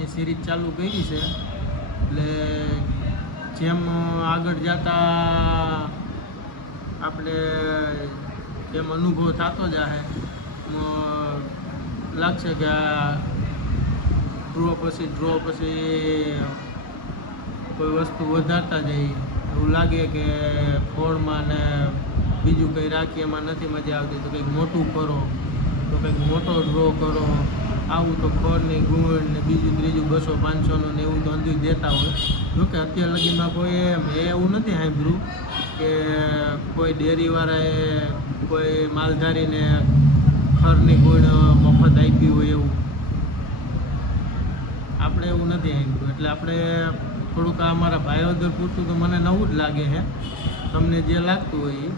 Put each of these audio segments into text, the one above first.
કરવાની સિરીઝ ચાલુ કરી છે, એટલે જેમ આગળ જતા આપણે જેમ અનુભવ થતો જાય લાગશે કે આ ડ્રો પછી કોઈ વસ્તુ વધારતા જઈએ એવું લાગે કે ફોડમાં ને બીજું કંઈ રાખીએ એમાં નથી મજા આવતી, તો કંઈક મોટું કરો, તો કંઈક મોટો ડ્રો કરો. આવું તો ખોળની ગુણ ને બીજું ત્રીજું 200-500 ને એવું તો અંદુ દેતા હોય. જોકે અત્યાર લગીમાં કોઈ એવું નથી સાંભળ્યું કે કોઈ ડેરીવાળાએ કોઈ માલધારીને ખરની ગુણ મફત આપી હોય એવું. આપણે એવું નથી સાંભળ્યું, એટલે આપણે થોડુંક અમારા ભાઈઓદર પૂછતું તો મને નવું જ લાગે છે. તમને જે લાગતું હોય એ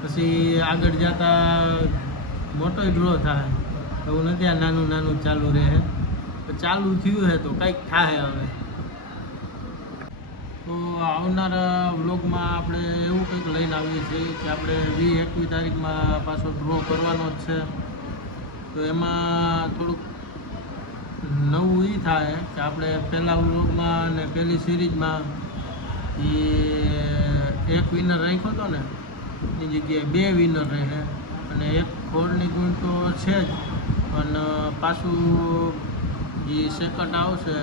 પછી આગળ જતા મોટો ડ્રો થાય એવું નથી. આ નાનું નાનું ચાલુ રહે, ચાલુ થયું છે તો કંઈક થાય. હવે તો આવનારા વ્લોગમાં આપણે એવું કંઈક લઈને આવીએ છીએ કે આપણે 20-21 તારીખમાં પાછો ડ્રો કરવાનો જ છે. તો એમાં થોડુંક નવું એ થાય કે આપણે પહેલાં વ્લોગમાં અને પહેલી સિરીઝમાં એ એક વિનર રાખ્યો હતો ને એ જગ્યાએ 2 વિનર રહે, અને એક ખોળની ગુણ તો છે જ, પણ પાછું જે સેકન્ડ આવશે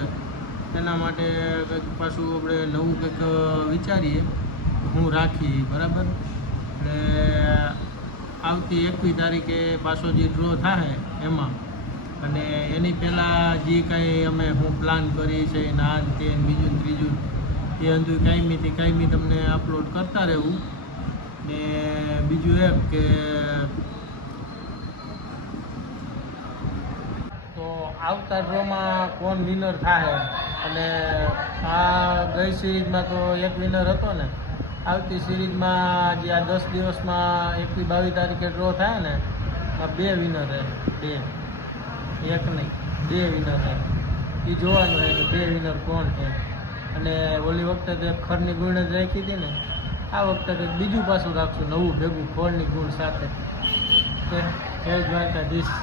એના માટે કંઈક પાછું આપણે નવું કંઈક વિચારીએ, હું રાખી બરાબર. એટલે આવતી 21 તારીખે પાછો જે ડ્રો થાય એમાં, અને એની પહેલાં જે કાંઈ અમે હું પ્લાન કરી છે ના તે બીજું ત્રીજું એ અંદુ કાયમી તમને અપલોડ કરતા રહેવું. ને બીજું એમ કે તો આવતા ડ્રોમાં કોણ વિનર થાય, અને આ ગઈ સિરીઝમાં તો એક વિનર હતો ને, આવતી સિરીઝમાં જે આ 10 દિવસમાં 21-22 તારીખે ડ્રો થાય ને આ 2 વિનર રહે, 2 એક નહીં 2 વિનર રહે. એ જોવાનું રહે કે 2 વિનર કોણ છે. અને ઓલી વખતે તો ખરની ગુણ જ રાખી હતી ને, આ વખતે કંઈક બીજું પાછું રાખશું નવું ભેગું ખોળની ગુણ સાથે. જય દ્વારકાધીશ.